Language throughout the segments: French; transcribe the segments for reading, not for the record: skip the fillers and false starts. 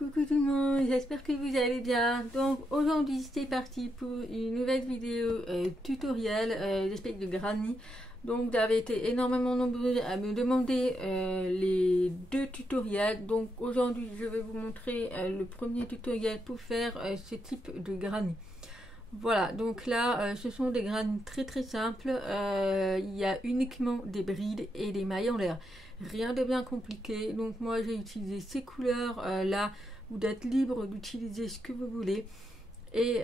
Coucou tout le monde, j'espère que vous allez bien. Donc aujourd'hui c'est parti pour une nouvelle vidéo tutoriel d'espèce de granny. Donc vous avez été énormément nombreux à me demander les deux tutoriels. Donc aujourd'hui je vais vous montrer le premier tutoriel pour faire ce type de granny. Voilà, donc là ce sont des granny très simples. Il y a uniquement des brides et des mailles en l'air. Rien de bien compliqué. Donc moi j'ai utilisé ces couleurs là. Vous êtes libre d'utiliser ce que vous voulez. Et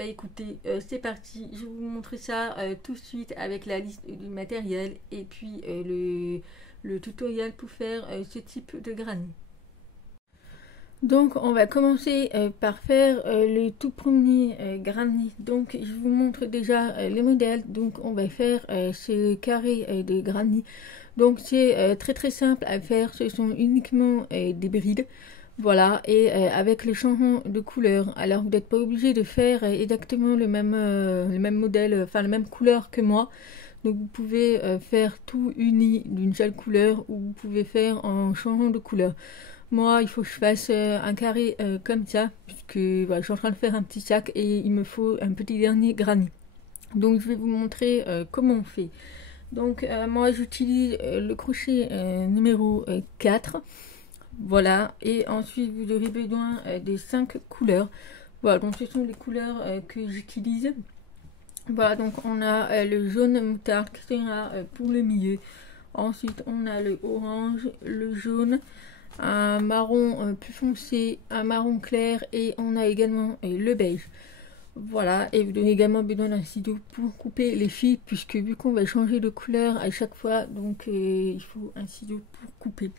écoutez, c'est parti. Je vais vous montrer ça tout de suite avec la liste du matériel et puis le tutoriel pour faire ce type de granny. Donc on va commencer par faire le tout premier granny. Donc je vous montre déjà les modèles. Donc on va faire ce carré de granny. Donc c'est très simple à faire. Ce sont uniquement des brides. Voilà, et avec le changement de couleur. Alors vous n'êtes pas obligé de faire exactement le même modèle, enfin la même couleur que moi. Donc vous pouvez faire tout uni d'une seule couleur ou vous pouvez faire en changeant de couleur. Moi, il faut que je fasse un carré comme ça, puisque voilà, je suis en train de faire un petit sac et il me faut un petit dernier granny. Donc je vais vous montrer comment on fait. Donc moi j'utilise le crochet numéro 4. Voilà, et ensuite vous aurez besoin des 5 couleurs. Voilà, donc ce sont les couleurs que j'utilise. Voilà, donc on a le jaune moutarde qui sera pour le milieu. Ensuite on a le orange, le jaune, un marron plus foncé, un marron clair et on a également le beige. Voilà, et vous aurez également besoin d'un ciseau pour couper les fils, puisque vu qu'on va changer de couleur à chaque fois, donc il faut un ciseau pour couper.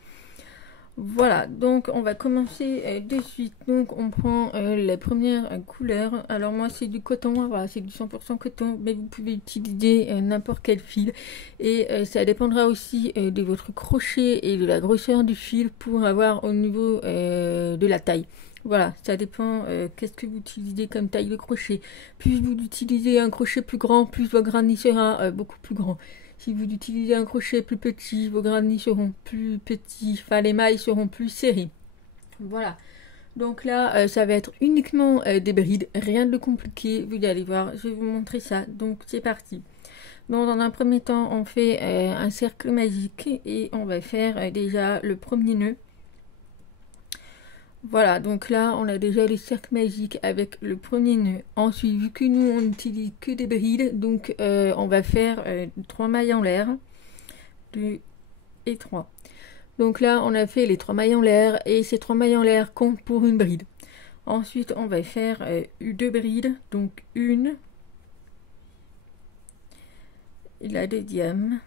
Voilà, donc on va commencer de suite. Donc on prend la première couleur. Alors moi c'est du coton, voilà, c'est du 100% coton, mais vous pouvez utiliser n'importe quel fil. Et ça dépendra aussi de votre crochet et de la grosseur du fil pour avoir au niveau de la taille. Voilà, ça dépend qu'est-ce que vous utilisez comme taille de crochet. Plus vous utilisez un crochet plus grand, plus votre granny sera beaucoup plus grand. Si vous utilisez un crochet plus petit, vos granny seront plus petits, enfin les mailles seront plus serrées. Voilà. Donc là, ça va être uniquement des brides, rien de compliqué. Vous allez voir, je vais vous montrer ça. Donc c'est parti. Donc dans un premier temps, on fait un cercle magique et on va faire déjà le premier nœud. Voilà, donc là on a déjà le cercle magique avec le premier nœud. Ensuite, vu que nous on n'utilise que des brides, donc on va faire 3 mailles en l'air, 2 et 3. Donc là on a fait les 3 mailles en l'air et ces 3 mailles en l'air comptent pour une bride. Ensuite on va faire 2 brides, donc une et la deuxième.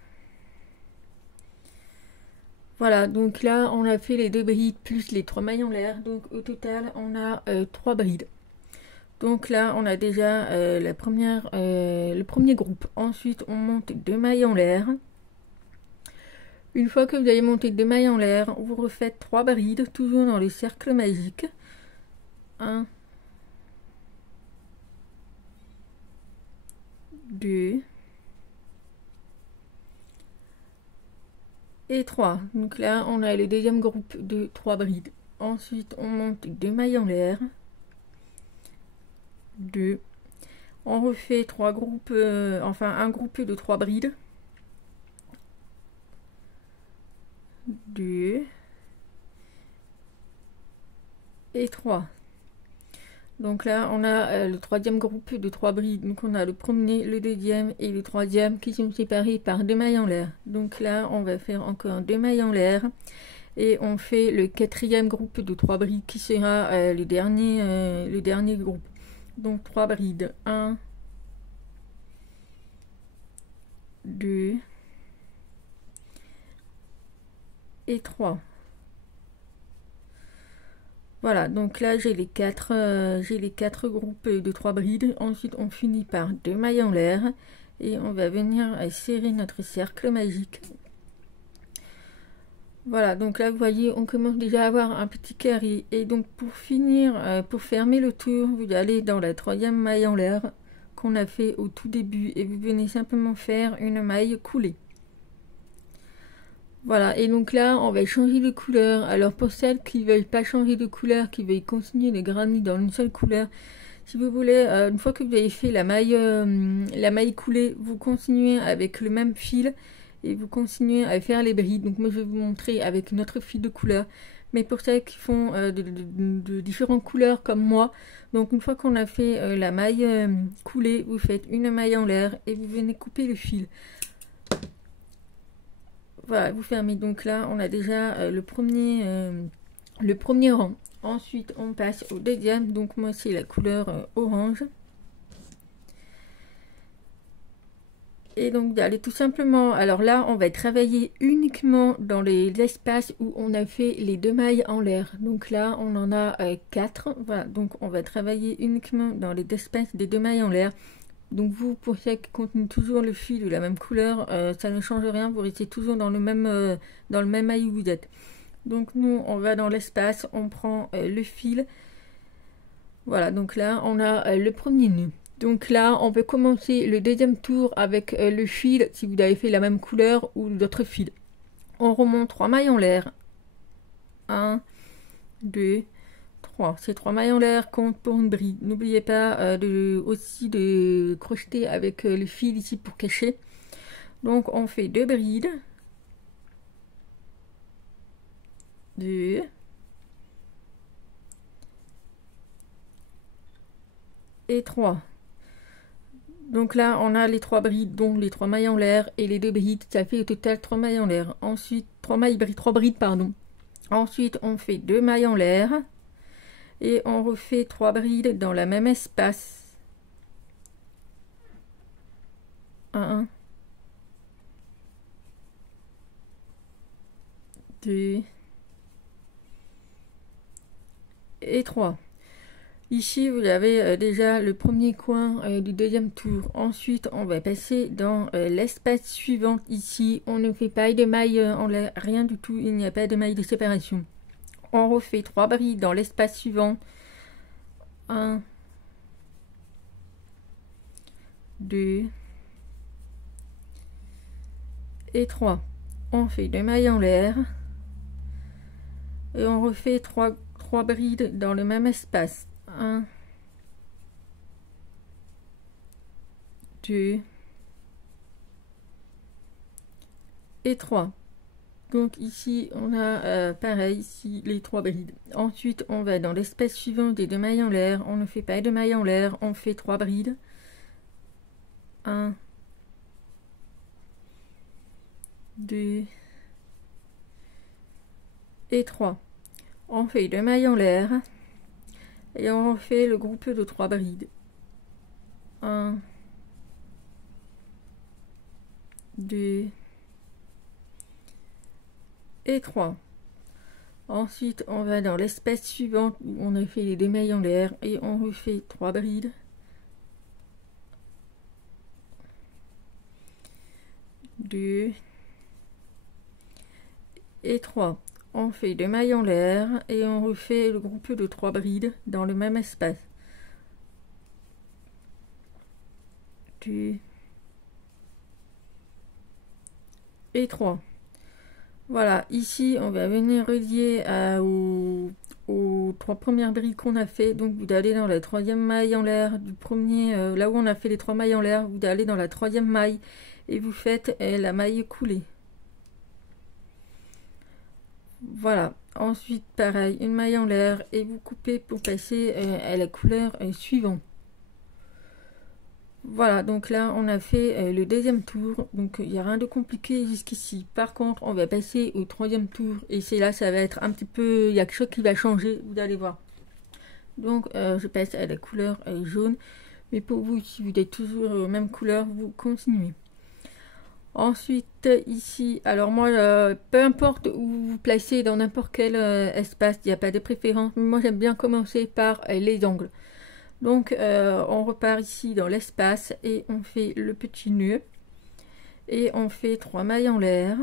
Voilà, donc là on a fait les 2 brides plus les 3 mailles en l'air, donc au total on a 3 brides. Donc là on a déjà le premier groupe. Ensuite on monte 2 mailles en l'air. Une fois que vous avez monté 2 mailles en l'air, vous refaites 3 brides, toujours dans le cercle magique. 1, 2 et 3. Donc là on a le deuxième groupe de 3 brides. Ensuite on monte 2 mailles en l'air, 2, on refait 3 groupes, enfin un groupe de 3 brides, 2 et 3. Donc là on a le troisième groupe de 3 brides. Donc on a le premier, le deuxième et le troisième qui sont séparés par 2 mailles en l'air. Donc là on va faire encore 2 mailles en l'air et on fait le quatrième groupe de 3 brides qui sera le dernier groupe. Donc 3 brides, 1, 2 et 3. Voilà, donc là j'ai les 4 groupes de 3 brides. Ensuite on finit par 2 mailles en l'air et on va venir serrer notre cercle magique. Voilà, donc là vous voyez on commence déjà à avoir un petit carré. Et donc pour finir, pour fermer le tour, vous allez dans la 3e maille en l'air qu'on a fait au tout début et vous venez simplement faire une maille coulée. Voilà, et donc là, on va changer de couleur. Alors pour celles qui ne veulent pas changer de couleur, qui veulent continuer le granit dans une seule couleur, si vous voulez, une fois que vous avez fait la maille coulée, vous continuez avec le même fil et vous continuez à faire les brides. Donc moi je vais vous montrer avec notre fil de couleur. Mais pour celles qui font de différentes couleurs comme moi, donc une fois qu'on a fait la maille coulée, vous faites une maille en l'air et vous venez couper le fil. Voilà, vous fermez. Donc là, on a déjà le premier rang. Ensuite, on passe au deuxième. Donc moi, c'est la couleur orange. Et donc d'aller tout simplement, alors là on va travailler uniquement dans les espaces où on a fait les 2 mailles en l'air. Donc là on en a 4, voilà, donc on va travailler uniquement dans les espaces des 2 mailles en l'air. Donc vous, pour ceux qui continuent toujours le fil de la même couleur, ça ne change rien, vous restez toujours dans le même maille où vous êtes. Donc nous on va dans l'espace, on prend le fil, voilà, donc là on a le premier nœud. Donc là, on peut commencer le deuxième tour avec le fil, si vous avez fait la même couleur ou d'autres fils. On remonte 3 mailles en l'air. 1, 2, 3. Ces 3 mailles en l'air comptent pour une bride. N'oubliez pas aussi de crocheter avec le fil ici pour cacher. Donc on fait 2 brides. 2. Et 3. Donc là, on a les 3 brides, donc les 3 mailles en l'air et les 2 brides, ça fait au total 3 mailles en l'air. Ensuite, 3 brides, pardon. Ensuite, on fait 2 mailles en l'air et on refait 3 brides dans le même espace. 1, 2 et 3. Ici, vous avez déjà le premier coin du deuxième tour. Ensuite, on va passer dans l'espace suivant. Ici, on ne fait pas de maille en l'air, rien du tout. Il n'y a pas de maille de séparation. On refait 3 brides dans l'espace suivant. 1, 2 et 3. On fait 2 mailles en l'air. Et on refait 3 brides dans le même espace. 1, 2 et 3. Donc ici on a pareil ici les 3 brides. Ensuite on va dans l'espace suivant des 2 mailles en l'air. On ne fait pas de mailles en l'air, on fait 3 brides. 1, 2 et 3. On fait 2 mailles en l'air. Et on refait le groupe de 3 brides. 1, 2 et 3. Ensuite, on va dans l'espace suivant où on a fait les 2 mailles en l'air et on refait 3 brides. 2 et 3. On fait 2 mailles en l'air et on refait le groupe de 3 brides dans le même espace. 2 et 3. Voilà, ici on va venir relier aux 3 premières brides qu'on a fait. Donc vous allez dans la 3e maille en l'air du premier, là où on a fait les 3 mailles en l'air, vous allez dans la 3e maille et vous faites la maille coulée. Voilà, ensuite pareil, une maille en l'air et vous coupez pour passer à la couleur suivante. Voilà, donc là on a fait le deuxième tour, donc il n'y a rien de compliqué jusqu'ici. Par contre, on va passer au 3e tour et c'est là ça va être un petit peu, il y a quelque chose qui va changer, vous allez voir. Donc je passe à la couleur jaune, mais pour vous, si vous êtes toujours même couleur, vous continuez. Ensuite ici, alors moi peu importe où vous vous placez dans n'importe quel espace, il n'y a pas de préférence, mais moi j'aime bien commencer par les angles. Donc on repart ici dans l'espace et on fait le petit nœud et on fait 3 mailles en l'air.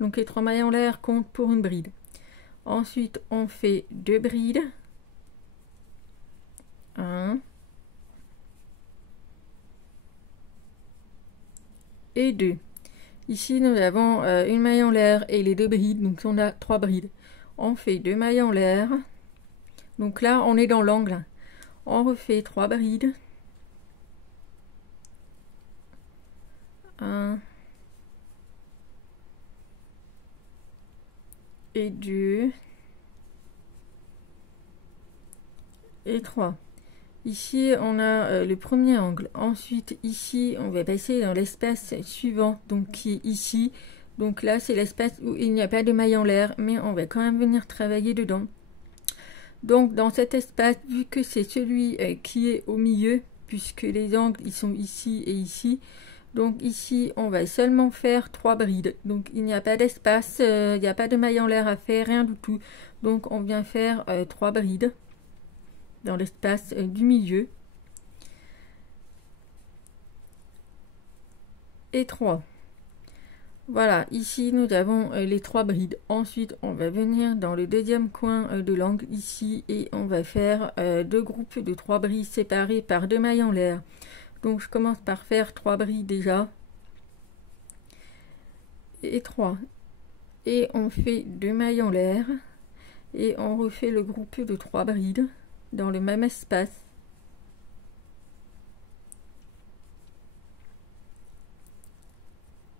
Donc les 3 mailles en l'air comptent pour une bride. Ensuite on fait 2 brides. 1 et 2. Ici, nous avons une maille en l'air et les 2 brides, donc on a 3 brides. On fait 2 mailles en l'air. Donc là, on est dans l'angle. On refait 3 brides. 1 et 2 et 3. Ici, on a le premier angle. Ensuite, ici, on va passer dans l'espace suivant, donc qui est ici. Donc là, c'est l'espace où il n'y a pas de maille en l'air, mais on va quand même venir travailler dedans. Donc, dans cet espace, vu que c'est celui qui est au milieu, puisque les angles, ils sont ici et ici, donc ici, on va seulement faire 3 brides. Donc, il n'y a pas d'espace, il n'y a pas de maille en l'air à faire, rien du tout. Donc, on vient faire 3 brides dans l'espace du milieu. Et 3. Voilà, ici nous avons les 3 brides. Ensuite, on va venir dans le deuxième coin de l'angle ici et on va faire 2 groupes de 3 brides séparés par 2 mailles en l'air. Donc je commence par faire 3 brides déjà. Et 3. Et on fait 2 mailles en l'air. Et on refait le groupe de 3 brides dans le même espace.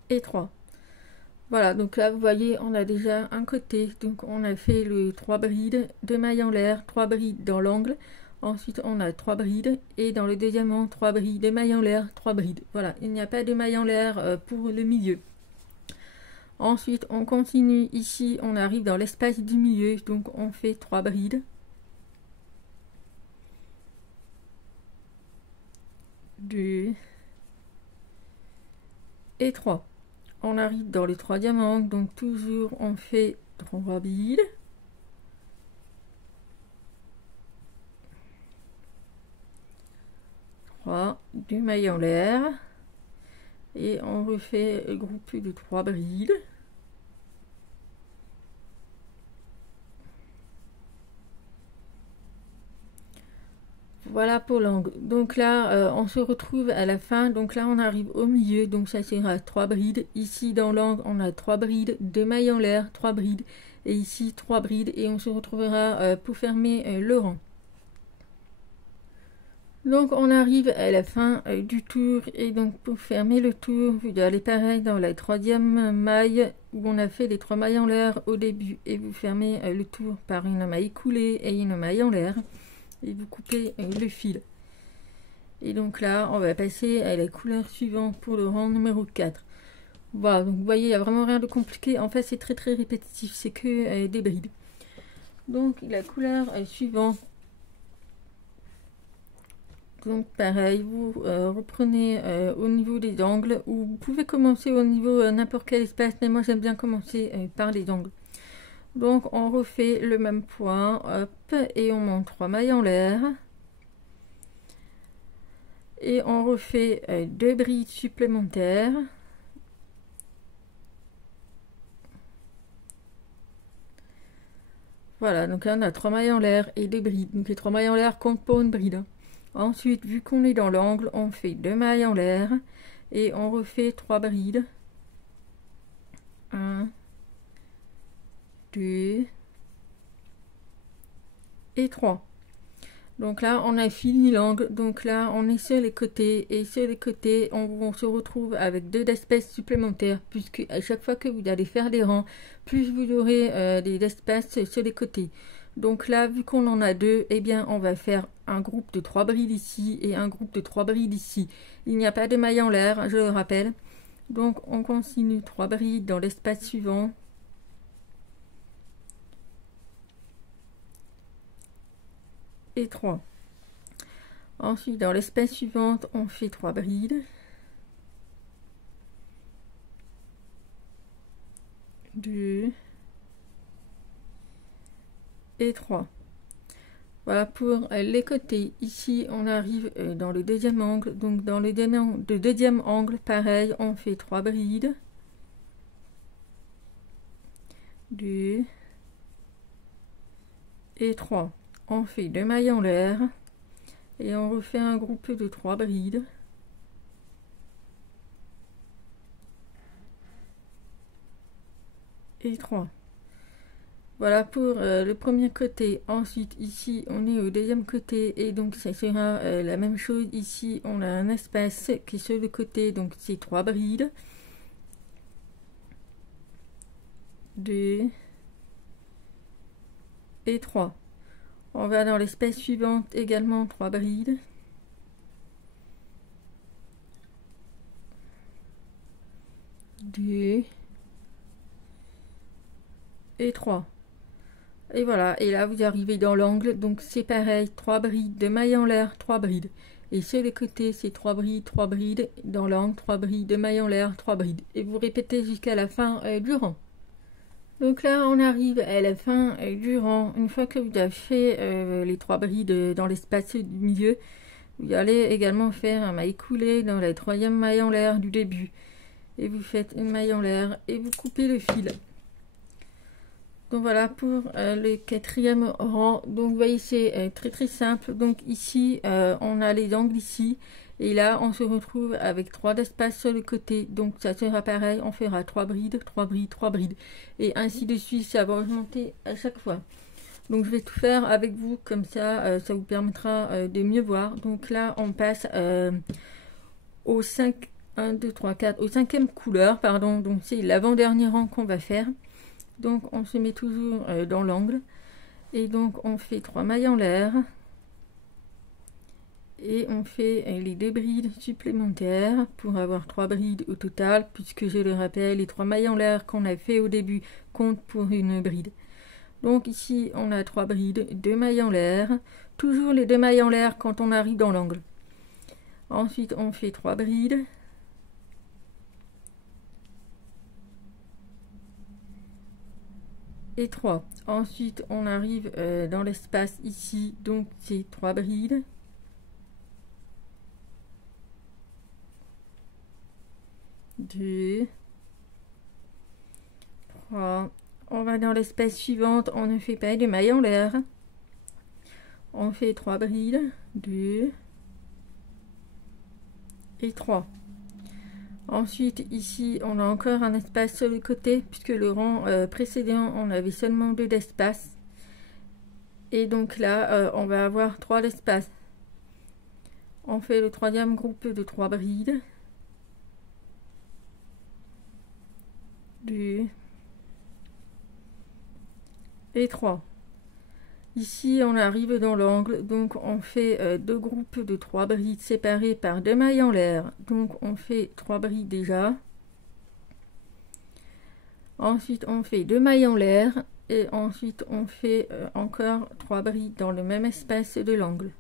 Et 3. Voilà, donc là vous voyez on a déjà un côté, donc on a fait le 3 brides, 2 mailles en l'air, 3 brides dans l'angle, ensuite on a 3 brides et dans le deuxième angle 3 brides, 2 mailles en l'air, 3 brides. Voilà, il n'y a pas de mailles en l'air pour le milieu. Ensuite on continue ici, on arrive dans l'espace du milieu, donc on fait 3 brides. 2 et 3. On arrive dans le troisième angle, donc toujours on fait 3 brides. 3, 2 mailles en l'air. Et on refait le groupe de 3 brides. Voilà pour l'angle. Donc là, on se retrouve à la fin. Donc là, on arrive au milieu. Donc ça sera 3 brides. Ici, dans l'angle, on a 3 brides, 2 mailles en l'air, 3 brides. Et ici, 3 brides. Et on se retrouvera pour fermer le rang. Donc on arrive à la fin du tour. Et donc pour fermer le tour, vous allez pareil dans la troisième maille où on a fait les 3 mailles en l'air au début. Et vous fermez le tour par une maille coulée et une maille en l'air. Et vous coupez le fil. Et donc là, on va passer à la couleur suivante pour le rang numéro 4. Voilà, donc vous voyez, il n'y a vraiment rien de compliqué. En fait, c'est très très répétitif, c'est que des brides. Donc la couleur suivante. Donc pareil, vous reprenez au niveau des angles, ou vous pouvez commencer au niveau n'importe quel espace, mais moi j'aime bien commencer par les angles. Donc on refait le même point, hop, et on monte 3 mailles en l'air. Et on refait 2 brides supplémentaires. Voilà, donc là on a 3 mailles en l'air et 2 brides. Donc les 3 mailles en l'air comptent pour une bride. Ensuite, vu qu'on est dans l'angle, on fait 2 mailles en l'air et on refait 3 brides. 1, 2 et 3. Donc là, on a fini l'angle. Donc là, on est sur les côtés. Et sur les côtés, on se retrouve avec 2 espaces supplémentaires. Puisque à chaque fois que vous allez faire des rangs, plus vous aurez des espaces sur les côtés. Donc là, vu qu'on en a 2, eh bien, on va faire un groupe de 3 brides ici et un groupe de 3 brides ici. Il n'y a pas de maille en l'air, je le rappelle. Donc, on continue 3 brides dans l'espace suivant. Et 3. Ensuite, dans l'espace suivant, on fait 3 brides. 2 et 3. Voilà pour les côtés. Ici, on arrive dans le deuxième angle. Donc, dans le deuxième angle, pareil, on fait 3 brides. 2 et 3. On fait 2 mailles en l'air. Et on refait un groupe de 3 brides. et 3. Voilà pour le premier côté. Ensuite, ici, on est au deuxième côté et donc ça sera la même chose. Ici, on a un espace qui est sur le côté, donc c'est 3 brides. 2 et 3. On va dans l'espace suivant, également 3 brides. 2 et 3. Et voilà, et là vous arrivez dans l'angle, donc c'est pareil, 3 brides de maille en l'air, 3 brides. Et sur les côtés, c'est 3 brides, dans l'angle, 3 brides de maille en l'air, 3 brides. Et vous répétez jusqu'à la fin du rang. Donc là, on arrive à la fin du rang. Une fois que vous avez fait les 3 brides dans l'espace du milieu, vous allez également faire un maille coulé dans la 3e maille en l'air du début. Et vous faites une maille en l'air et vous coupez le fil. Donc voilà pour le 4e rang. Donc vous voyez, c'est très simple. Donc ici, on a les angles ici. Et là, on se retrouve avec 3 d'espace sur le côté. Donc ça sera pareil. On fera 3 brides, 3 brides, 3 brides. Et ainsi de suite, ça va augmenter à chaque fois. Donc je vais tout faire avec vous. Comme ça, ça vous permettra de mieux voir. Donc là, on passe au 5, 1, 2, 3, 4, au 5e couleur. Pardon. Donc c'est l'avant-dernier rang qu'on va faire. Donc on se met toujours dans l'angle et donc on fait 3 mailles en l'air et on fait les 2 brides supplémentaires pour avoir 3 brides au total, puisque je le rappelle, les 3 mailles en l'air qu'on a fait au début comptent pour une bride. Donc ici on a 3 brides, 2 mailles en l'air, toujours les 2 mailles en l'air quand on arrive dans l'angle. Ensuite on fait 3 brides. Et 3. Ensuite, on arrive dans l'espace ici, donc c'est 3 brides. 2, 3. On va dans l'espace suivante, on ne fait pas de mailles en l'air. On fait 3 brides, 2 et 3. Ensuite, ici, on a encore un espace sur le côté, puisque le rang précédent, on avait seulement 2 d'espace. Et donc là, on va avoir 3 d'espace. On fait le 3e groupe de 3 brides. 2 et 3. Ici, on arrive dans l'angle, donc on fait 2 groupes de 3 brides séparés par 2 mailles en l'air. Donc on fait 3 brides déjà. Ensuite, on fait 2 mailles en l'air et ensuite on fait encore 3 brides dans le même espace de l'angle.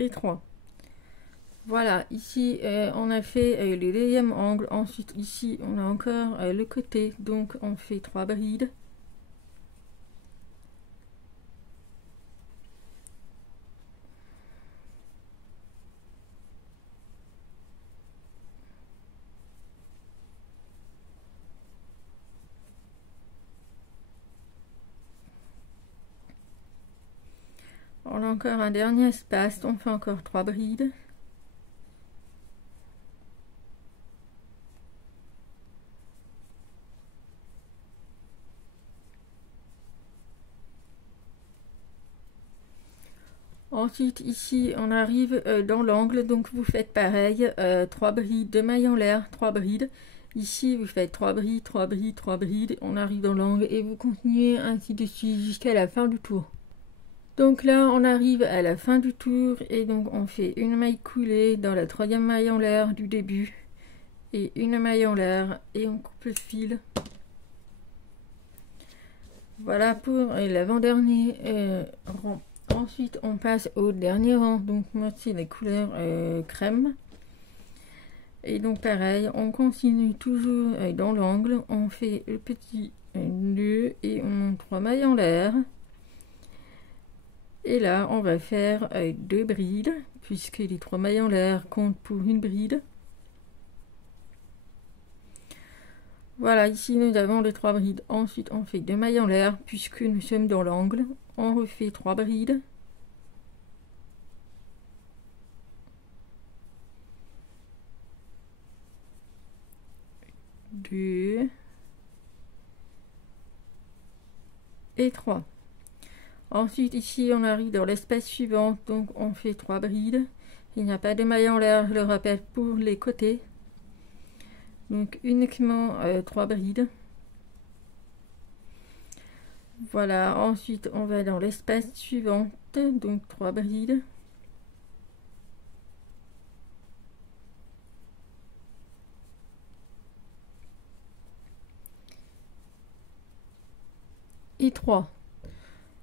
Et 3. Voilà, ici on a fait le 2e angle. Ensuite ici on a encore le côté, donc on fait 3 brides. On a encore un dernier espace, on fait encore 3 brides. Ensuite, ici, on arrive dans l'angle, donc vous faites pareil, 3 brides, 2 mailles en l'air, 3 brides. Ici, vous faites 3 brides, 3 brides, 3 brides, on arrive dans l'angle et vous continuez ainsi de suite jusqu'à la fin du tour. Donc là, on arrive à la fin du tour et donc on fait une maille coulée dans la 3e maille en l'air du début et une maille en l'air et on coupe le fil. Voilà pour l'avant-dernier rang. Ensuite, on passe au dernier rang. Donc, moi, c'est la couleur crème. Et donc, pareil, on continue toujours dans l'angle. On fait le petit nœud et on monte 3 mailles en l'air. Et là, on va faire 2 brides, puisque les 3 mailles en l'air comptent pour une bride. Voilà, ici nous avons les 3 brides. Ensuite, on fait 2 mailles en l'air, puisque nous sommes dans l'angle. On refait 3 brides. 2 et 3. Ensuite ici on arrive dans l'espace suivant, donc on fait 3 brides. Il n'y a pas de maille en l'air, je le rappelle, pour les côtés. Donc uniquement 3 brides. Voilà, ensuite on va dans l'espace suivant, donc 3 brides. Et 3.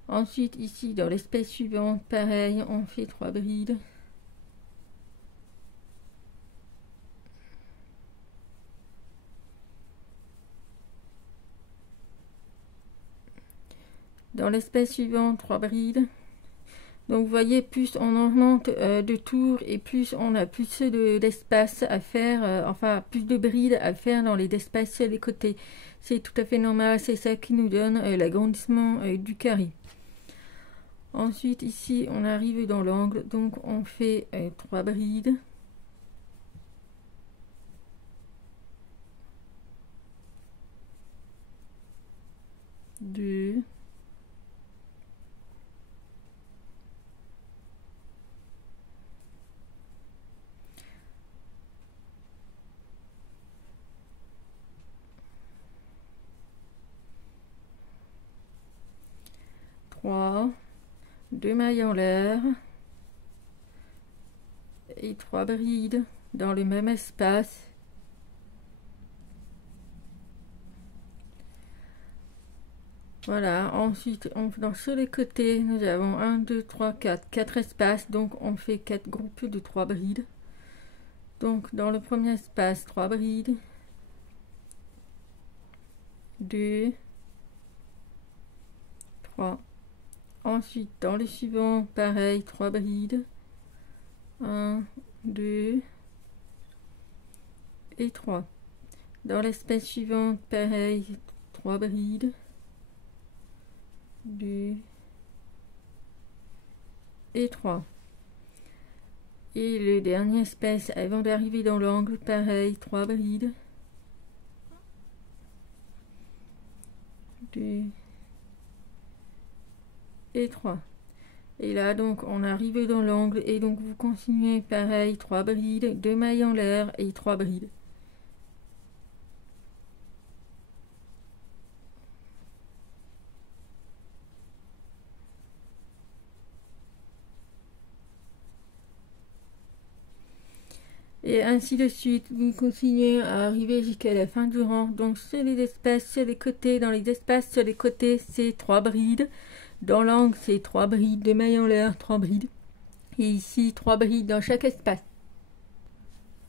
Ensuite ici dans l'espace suivant, pareil, on fait 3 brides. Dans l'espace suivant, 3 brides. Donc vous voyez, plus on augmente de tours et plus on a plus d'espace à faire, enfin plus de brides à faire dans les espaces sur les côtés. C'est tout à fait normal, c'est ça qui nous donne l'agrandissement du carré. Ensuite ici on arrive dans l'angle, donc on fait 3 brides. Deux. Trois. 2 mailles en l'air et 3 brides dans le même espace. Voilà, ensuite sur les côtés nous avons 1, 2, 3, 4 espaces, donc on fait 4 groupes de 3 brides. Donc dans le premier espace 3 brides, 2, 3. Ensuite, dans le suivant, pareil, 3 brides. 1, 2 et 3. Dans l'espace suivant, pareil, 3 brides. 2 et 3. Et le dernier espace, avant d'arriver dans l'angle, pareil, 3 brides. 2 et 3. Et là donc on arrive dans l'angle et donc vous continuez pareil, 3 brides, 2 mailles en l'air et 3 brides. Et ainsi de suite, vous continuez à arriver jusqu'à la fin du rang. Donc sur les espaces, sur les côtés, dans les espaces, sur les côtés, c'est 3 brides. Dans l'angle, c'est 3 brides, 2 mailles en l'air, 3 brides. Et ici, 3 brides dans chaque espace.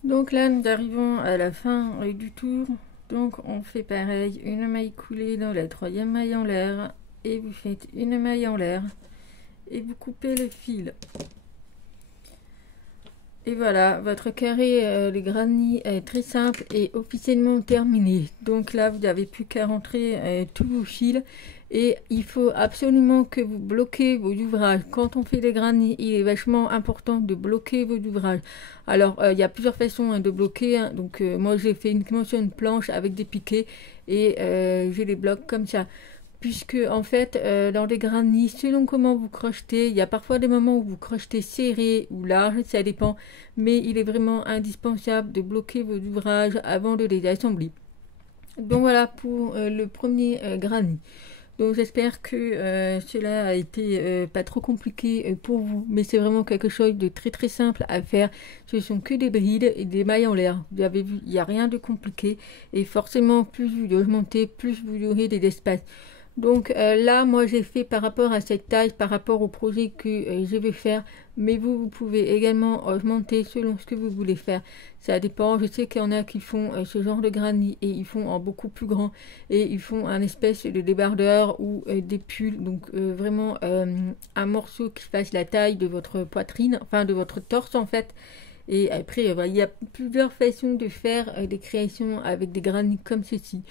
Donc là, nous arrivons à la fin du tour. Donc on fait pareil, une maille coulée dans la 3e maille en l'air. Et vous faites une maille en l'air. Et vous coupez le fil. Et voilà, votre carré de granit est très simple et officiellement terminé. Donc là, vous n'avez plus qu'à rentrer tous vos fils. Et il faut absolument que vous bloquez vos ouvrages. Quand on fait des granits, il est vachement important de bloquer vos ouvrages. Alors, il y a plusieurs façons de bloquer. Donc, moi, j'ai fait uniquement sur une planche avec des piquets. Et je les bloque comme ça. Puisque en fait dans les granits, selon comment vous crochetez, il y a parfois des moments où vous crochetez serré ou large, ça dépend, mais il est vraiment indispensable de bloquer vos ouvrages avant de les assembler. Donc voilà pour le premier granit. Donc j'espère que cela a été pas trop compliqué pour vous, mais c'est vraiment quelque chose de très très simple à faire. Ce sont que des brides et des mailles en l'air. Vous avez vu, il n'y a rien de compliqué et forcément plus vous augmentez, plus vous aurez des espaces. Donc là, moi j'ai fait par rapport à cette taille, par rapport au projet que je vais faire, mais vous pouvez également augmenter selon ce que vous voulez faire. Ça dépend, je sais qu'il y en a qui font ce genre de granit et ils font en beaucoup plus grand et ils font un espèce de débardeur ou des pulls, donc vraiment un morceau qui fasse la taille de votre poitrine, enfin de votre torse en fait. Et après, il y a plusieurs façons de faire des créations avec des granits comme ceci.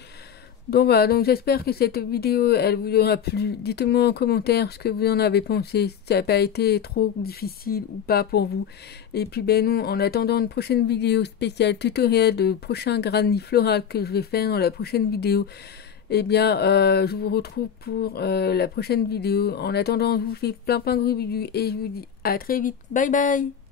Donc voilà, donc j'espère que cette vidéo, elle vous aura plu. Dites-moi en commentaire ce que vous en avez pensé, si ça n'a pas été trop difficile ou pas pour vous. Et puis ben nous, en attendant une prochaine vidéo spéciale tutoriel de prochain granny floral que je vais faire dans la prochaine vidéo, eh bien je vous retrouve pour la prochaine vidéo. En attendant, je vous fais plein de gros bisous et je vous dis à très vite. Bye bye.